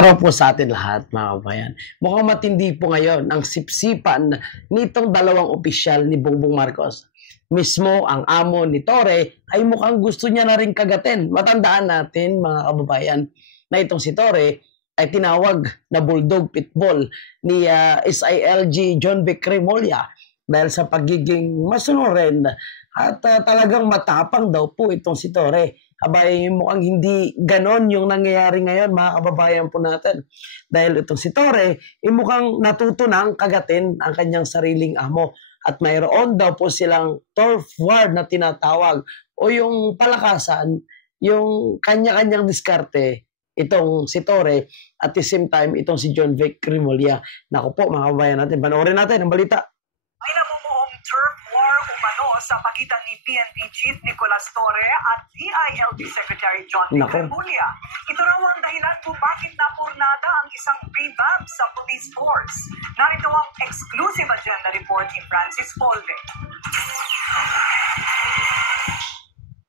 Araw po sa atin lahat, mga kabayan. Mukhang matindi po ngayon ang sipsipan nitong dalawang opisyal ni Bongbong Marcos. Mismo ang amo ni Torre ay mukhang gusto niya na rin kagatin. Matandaan natin, mga kababayan, na itong si Torre ay tinawag na bulldog pitbull ni SILG John Vic Remulla dahil sa pagiging masunurin at talagang matapang daw po itong si Torre. Abay, mukhang hindi ganon yung nangyayari ngayon, mga kababayan po natin. Dahil itong si Torre, mukhang natuto ng kagatin ang kanyang sariling amo. At mayroon daw po silang turf war na tinatawag o yung palakasan, yung kanya-kanyang diskarte, itong si Torre at the same time itong si John Vic Remulla. Naku po, mga kababayan natin, panoorin natin ang balita. May namumuong turf war umano sa pagitan ni PNP Chief Nicolas Torre at DILG Secretary John Vic Remulla. Ito raw ang dahilan kung bakit napurnada ang isang revamp sa police force. Narito ang exclusive agenda report ni Francis Polve.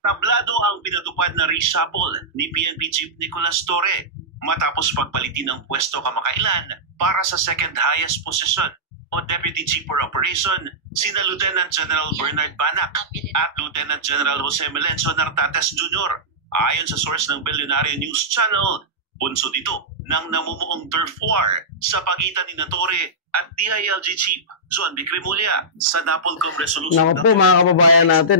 Tablado ang pinatupad na reshuffle ni PNP Chief Nicolas Torre matapos pagpalitin ng pwesto kamakailan para sa second highest position o Deputy Chief for Operation sina Lieutenant General Bernard Banac at Lieutenant General Jose Melencio Nartates Jr. Ayon sa source ng Billionaire News Channel, bunso dito ng namumuong turf war sa pagitan ni Torre at DILG Chief John Vic Remulla sa NAPOLCOM resolution. Naku po, mga kababayan natin,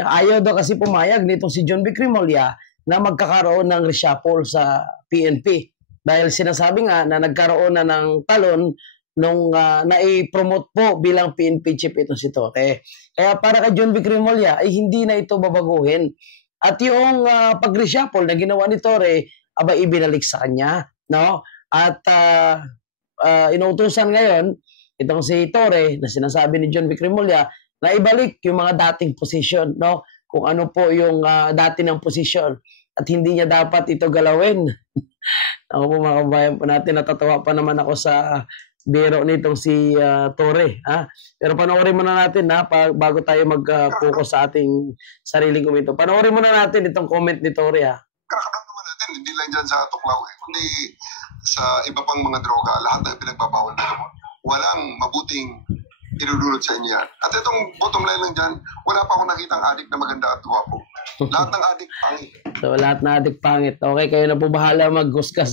ayaw daw kasi pumayag nitong si John Vic Remulla na magkakaroon ng reshuffle sa PNP. Dahil sinasabi nga na nagkaroon na ng talon nung nai-promote po bilang PNP chief itong si Torre. Kaya para kay John Vic Remulla ay hindi na ito babaguhin. At yung pag-reshuffle na ginawa ni Torre, aba ibinalik sa kanya, no? At inuutusan ngayon itong si Torre na sinasabi ni John Vic Remulla na ibalik yung mga dating position, no? Kung ano po yung dati ng position at hindi niya dapat ito galawin. Ako po, mga kabayan po natin, natatawa pa naman ako sa biro nitong si Torre. Pero panoorin muna natin bago tayo mag-focus sa ating sariling komento. Panoorin muna natin itong comment ni Torre. Karakaman naman natin, hindi lang dyan sa tuklaw kundi sa iba pang mga droga, lahat na pinagbabawal na naman. Walang mabuting idudulot sa inyo yan. At itong bottom line lang dyan, wala pa akong nakitang adik na maganda at guwapo. Lahat ng adik pangit. So, lahat ng adik pangit. Okay, kayo na po bahala mag-husga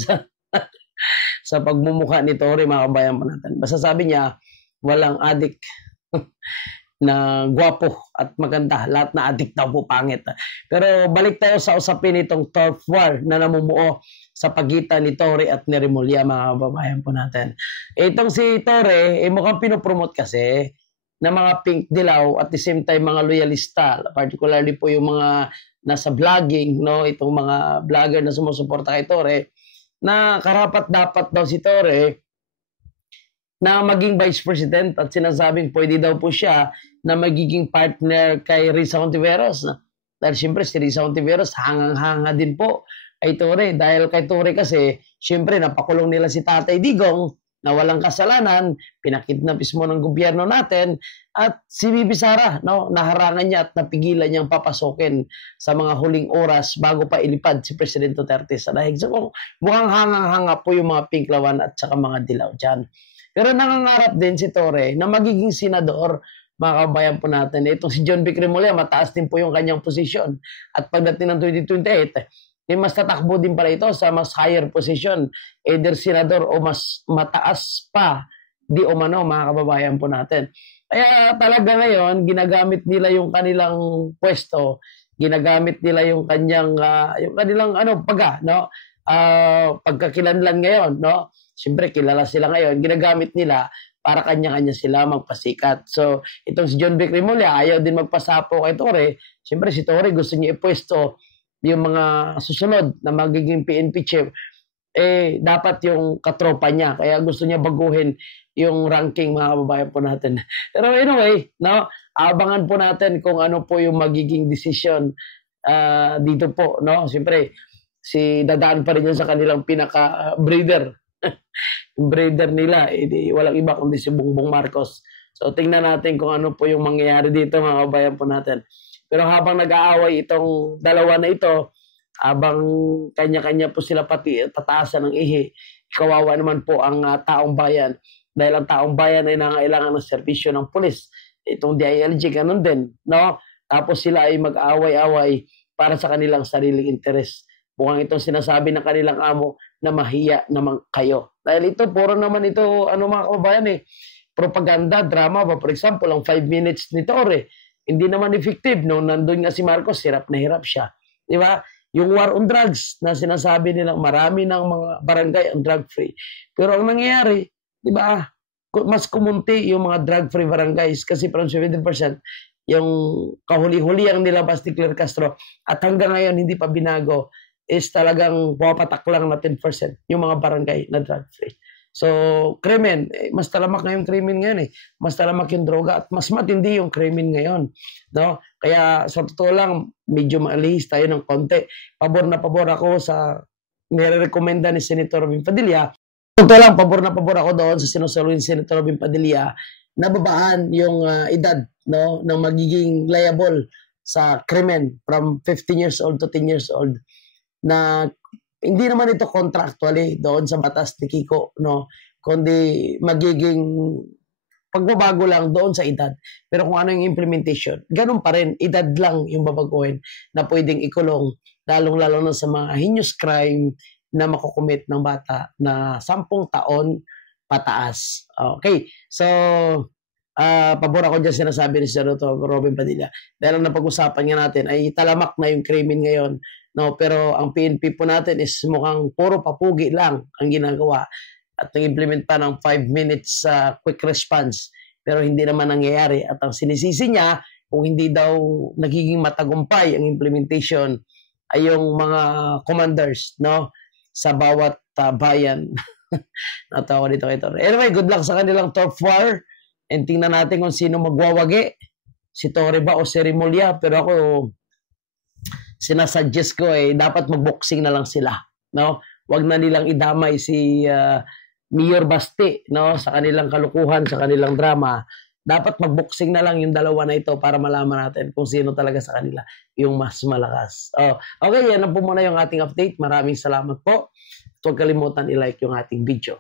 sa pagmumukha ni Torre, mga kabayan po natin. Basta sabi niya, walang adik na gwapo at maganda. Lahat na adik daw po pangit. Pero balik tayo sa usapin itong turf war na namumuo sa pagitan ni Torre at ni Remulla, mga kababayan po natin. Itong si Torre, mukhang pinopromote kasi na mga pink dilaw at the same time mga loyalista, particularly po yung mga nasa vlogging, no? Itong mga vlogger na sumusuporta kay Torre, na karapat dapat daw si Torre na maging vice president at sinasabing pwede daw po siya na magiging partner kay Risa Hontiveros. Dahil siyempre si Risa Hontiveros hangang-hanga din po kay Torre. Dahil kay Torre kasi siyempre napakulong nila si Tatay Digong na walang kasalanan, pinakidnap mismo ng gobyerno natin, at si Bibi Sara, no, naharangan niya at napigilan niyang papasokin sa mga huling oras bago pa ilipad si President Duterte sa dahig. So, mukhang hangang-hanga po yung mga pinklawan at saka mga dilaw dyan. Pero nangangarap din si Torre na magiging senador, mga kabayan po natin. Itong si John Vic Remulla, mataas din po yung kanyang posisyon. At pagdating ng 2028, mas tatakbo din pala ito sa mas higher position, either senador o mas mataas pa, di umano, mga kababayan po natin. Kaya talaga ngayon, ginagamit nila yung kanilang pwesto, ginagamit nila yung kanyang, yung kanilang pagkakilanlan ngayon, no? Siyempre, kilala sila ngayon, ginagamit nila para kanya-kanya sila magpasikat. So, itong si John Vic Remulla, ayaw din magpasapo kay Torre. Siyempre, si Torre gusto niya ipwesto yung mga susunod na magiging PNP chief, dapat yung katropa niya. Kaya gusto niya baguhin yung ranking, mga kababayan po natin. Pero anyway, no, abangan po natin kung ano po yung magiging decision dito po. No? Siyempre, dadaan pa rin yun sa kanilang pinaka-breeder. Yung breeder nila, walang iba kundi si Bongbong Marcos. So, tingnan natin kung ano po yung mangyayari dito, mga kababayan po natin. Pero habang nag-aaway itong dalawa na ito, Habang kanya-kanya po sila pataasan ng ihi, kawawa naman po ang taong bayan. Dahil ang taong bayan ay nangailangan ng serbisyo ng pulis. Itong DILG, ganun din. No? Tapos sila ay mag-away-away para sa kanilang sariling interes. Mukhang itong sinasabi ng kanilang amo na mahiya naman kayo. Dahil ito, puro naman ito, mga kababayan propaganda, drama ba? For example, ang 5 minutes ni Torre, hindi naman effective. Nung nandun nga si Marcos, hirap na hirap siya. Di ba? Yung war on drugs na sinasabi nilang marami ng mga barangay ang drug-free. Pero ang nangyayari, di ba, mas kumunti yung mga drug-free barangays kasi from 70% yung kahuli-huli ang nilabas ni Claire Castro at hanggang ngayon hindi pa binago is talagang pumapatak lang na 10% yung mga barangay na drug-free. So, krimen, mas talamak na yung krimen ngayon Mas talamak yung droga at mas matindi yung krimen ngayon. No? Kaya sa totoo lang, medyo maalihis tayo ng konti. Pabor na pabor ako sa nire-recommenda ni Senator Robin Padilla. Sa totoo lang, pabor na pabor ako doon sa sinusulong ni Senator Robin Padilla na babaan yung edad no, ng magiging liable sa krimen from 15 years old to 10 years old na hindi naman ito contractually doon sa batas ni Kiko, no? Kundi magiging pagbabago lang doon sa edad. Pero kung ano yung implementation, ganun pa rin, edad lang yung babaguhin na pwedeng ikulong, lalong-lalo na sa mga heinous crime na makukumit ng bata na 10 taon pataas. Okay, so pabor ako dyan sinasabi ni Senator Robin Padilla. Dahil ang napag-usapan nga natin ay talamak na yung krimen ngayon. No, pero ang PNP po natin is mukhang puro papugi lang ang ginagawa at nag-implement pa ng 5 minutes quick response pero hindi naman nangyayari at ang sinisisi niya kung hindi daw nagiging matagumpay ang implementation ay yung mga commanders no sa bawat bayan. Natawa dito kay Torre. Anyway, good luck sa kanilang turf war and tingnan natin kung sino magwawagi, si Torre ba o si Remulla, pero ako sinasuggest ko dapat mag-boxing na lang sila, no? Wag na nilang idamay si Mayor Basti, no, sa kanilang kalukuhan, sa kanilang drama. Dapat mag-boxing na lang yung dalawa na ito para malaman natin kung sino talaga sa kanila yung mas malakas. Okay, yan na po muna yung ating update. Maraming salamat po. Huwag kalimutan i-like yung ating video.